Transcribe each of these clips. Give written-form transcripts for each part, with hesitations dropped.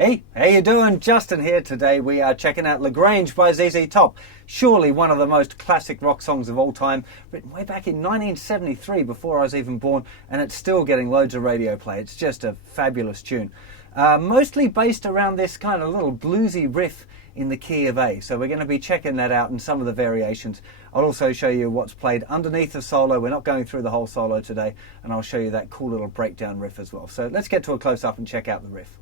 Hey, how you doing? Justin here. Today we are checking out Grange by ZZ Top. Surely one of the most classic rock songs of all time, written way back in 1973 before I was even born, and it's still getting loads of radio play. It's just a fabulous tune. Mostly based around this kind of little bluesy riff in the key of A. So we're going to be checking that out and some of the variations. I'll also show you what's played underneath the solo. We're not going through the whole solo today, and I'll show you that cool little breakdown riff as well. So let's get to a close-up and check out the riff.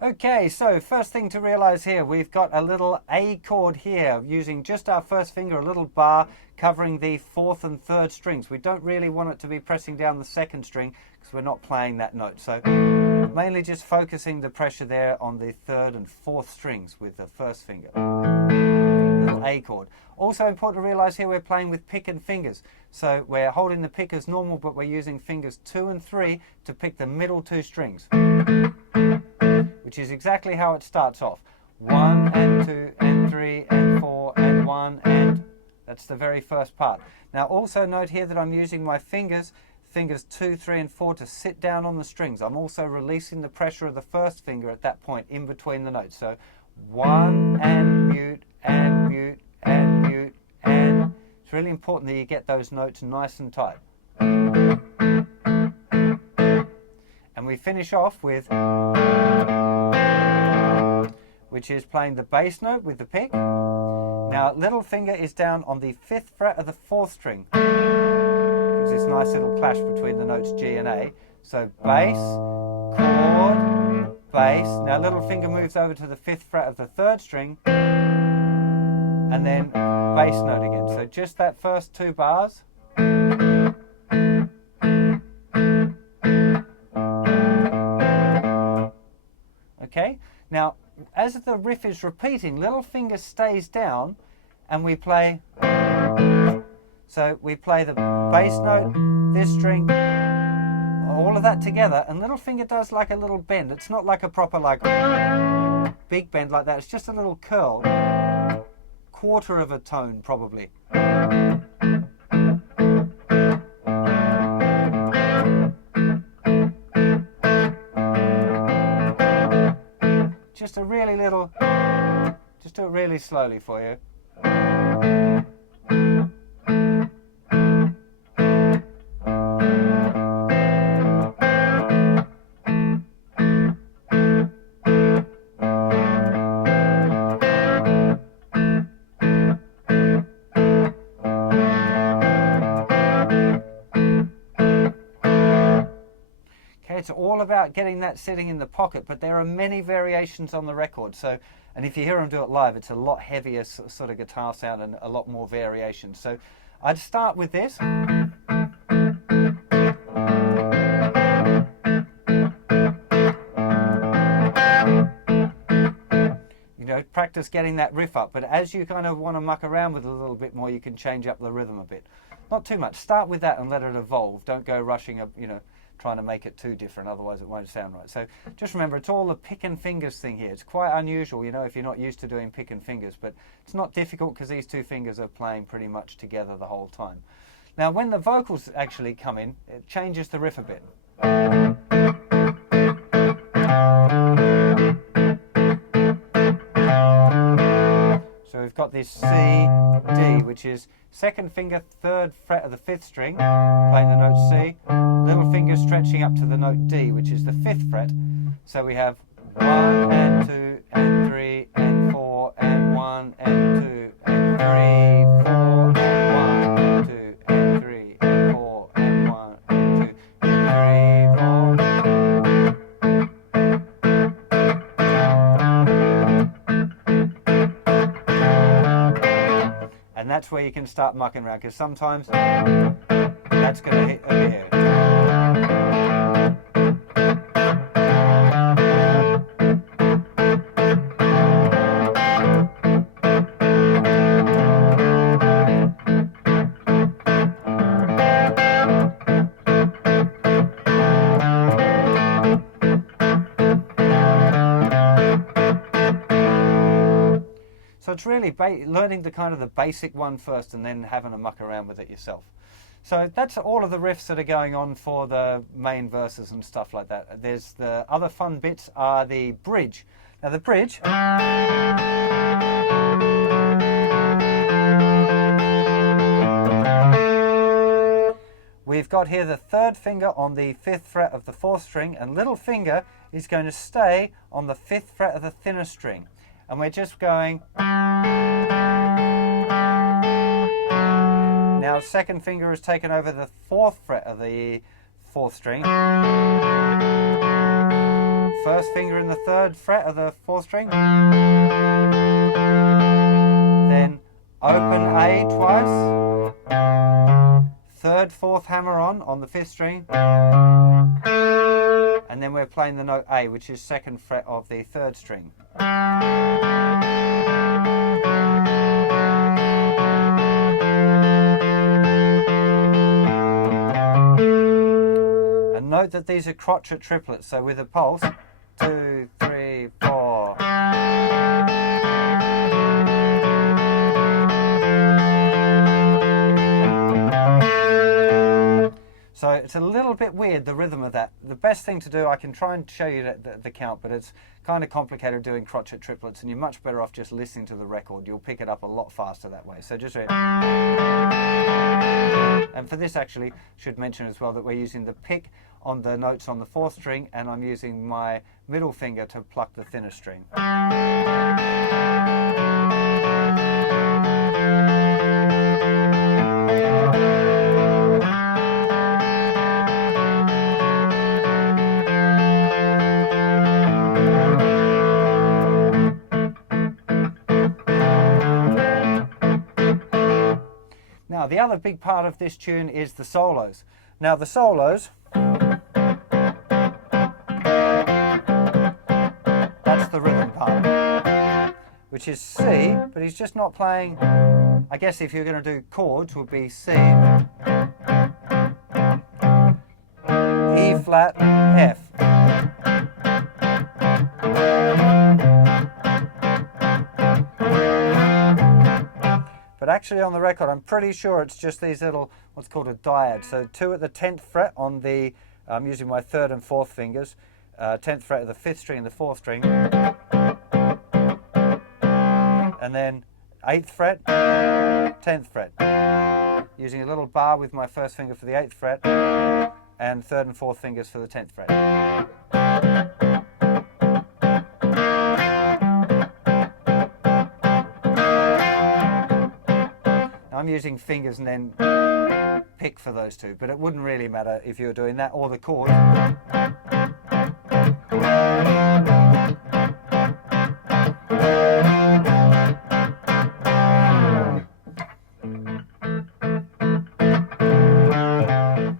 Okay, so first thing to realize here, we've got a little A chord here using just our first finger, a little bar covering the 4th and 3rd strings. We don't really want it to be pressing down the 2nd string because we're not playing that note. So mainly just focusing the pressure there on the 3rd and 4th strings with the first finger. Little A chord. Also important to realize here we're playing with pick and fingers. So we're holding the pick as normal, but we're using fingers 2 and 3 to pick the middle 2 strings, which is exactly how it starts off. 1 and 2 and 3 and 4 and 1 and... That's the very first part. Now also note here that I'm using my fingers 2, 3 and 4 to sit down on the strings. I'm also releasing the pressure of the first finger at that point in between the notes. So 1 and mute and mute and mute and... It's really important that you get those notes nice and tight. And we finish off with, which is playing the bass note with the pick. Now little finger is down on the 5th fret of the 4th string. Gives this nice little clash between the notes G and A. So bass, chord, bass. Now little finger moves over to the 5th fret of the 3rd string, and then bass note again. So just that first 2 bars. Okay, now as the riff is repeating, little finger stays down and we play. So we play the bass note, this string, all of that together, and little finger does like a little bend. It's not like a proper like big bend like that, it's just a little curl, quarter of a tone probably. Just a really little, just do it really slowly for you. It's all about getting that sitting in the pocket, but there are many variations on the record. So, and if you hear them do it live, it's a lot heavier sort of guitar sound and a lot more variation. So I'd start with this. You know, practice getting that riff up, but as you kind of want to muck around with it a little bit more, you can change up the rhythm a bit. Not too much. Start with that and let it evolve. Don't go rushing up, you know, trying to make it too different, otherwise it won't sound right. So just remember, it's all the pick and fingers thing here. It's quite unusual, you know, if you're not used to doing pick and fingers, but it's not difficult because these 2 fingers are playing pretty much together the whole time. Now when the vocals actually come in, it changes the riff a bit. So we've got this C, D, which is 2nd finger, 3rd fret of the 5th string, playing the note C, little finger stretching up to the note D, which is the 5th fret. So we have 1 and 2 and 3 and 4 and 1 and 2 and 3, 4 and 1, 2 and 3 and 4 and 1 and 2 and 3, 4. And that's where you can start mucking around, because sometimes that's going to hit a gear. So it's really learning the kind of the basic one first and then having a muck around with it yourself. So that's all of the riffs that are going on for the main verses and stuff like that. There's the other fun bits are the bridge. Now the bridge, we've got here the 3rd finger on the 5th fret of the 4th string, and little finger is going to stay on the 5th fret of the thinner string. And we're just going. Now 2nd finger has taken over the 4th fret of the 4th string. 1st finger in the 3rd fret of the 4th string. Then open A twice. 3rd, 4th hammer on the 5th string. And then we're playing the note A, which is 2nd fret of the 3rd string. And note that these are crotchet triplets, so with a pulse, 2, 3, 4. So it's a little bit weird, the rhythm of that. The best thing to do, I can try and show you the count, but it's kind of complicated doing crotchet triplets, and you're much better off just listening to the record. You'll pick it up a lot faster that way. So just read. And for this, actually, should mention as well that we're using the pick on the notes on the 4th string, and I'm using my middle finger to pluck the thinner string. Now, the other big part of this tune is the solos. Now, the solos, that's the rhythm part, which is C, but he's just not playing. I guess if you're going to do chords, would be C, E flat, F. But actually on the record, I'm pretty sure it's just these little, what's called a dyad. So 2 at the 10th fret on the, I'm using my 3rd and 4th fingers, 10th fret of the 5th string and the 4th string. And then 8th fret, 10th fret. Using a little bar with my 1st finger for the 8th fret and 3rd and 4th fingers for the 10th fret. I'm using fingers and then pick for those two, but it wouldn't really matter if you were doing that or the chord.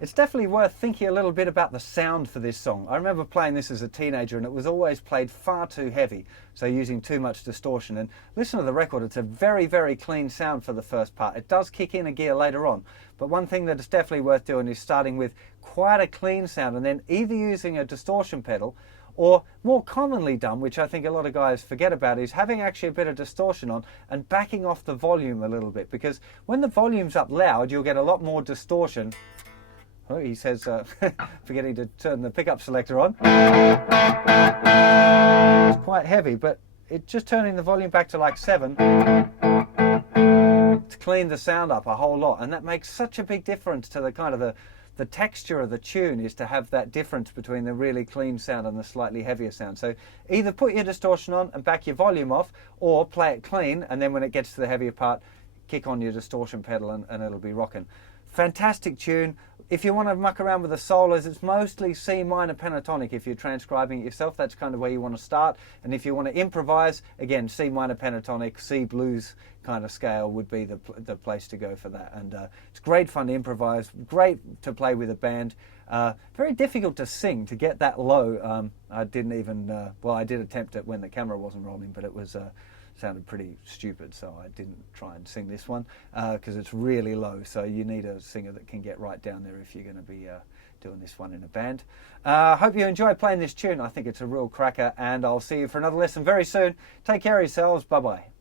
It's definitely worth thinking a little bit about the sound for this song. I remember playing this as a teenager and it was always played far too heavy, so using too much distortion. And listen to the record, it's a very, very clean sound for the first part. It does kick in a gear later on, but one thing that is definitely worth doing is starting with quite a clean sound and then either using a distortion pedal, or more commonly done, which I think a lot of guys forget about, is having actually a bit of distortion on and backing off the volume a little bit, because when the volume's up loud, you'll get a lot more distortion. Oh, he says, forgetting to turn the pickup selector on. It's quite heavy, but just turning the volume back to like 7 to clean the sound up a whole lot, and that makes such a big difference to the kind of the the texture of the tune is to have that difference between the really clean sound and the slightly heavier sound. So either put your distortion on and back your volume off, or play it clean, and then when it gets to the heavier part, kick on your distortion pedal and it'll be rocking. Fantastic tune. If you want to muck around with the solos, it's mostly C minor pentatonic. If you're transcribing it yourself, that's kind of where you want to start. And if you want to improvise, again, C minor pentatonic, C blues kind of scale would be the place to go for that. And it's great fun to improvise, great to play with a band. Very difficult to sing, to get that low. I didn't even, well, I did attempt it when the camera wasn't rolling, but it was sounded pretty stupid, so I didn't try and sing this one because it's really low, so you need a singer that can get right down there if you're going to be doing this one in a band. Hope you enjoy playing this tune. I think it's a real cracker, and I'll see you for another lesson very soon. Take care of yourselves. Bye-bye.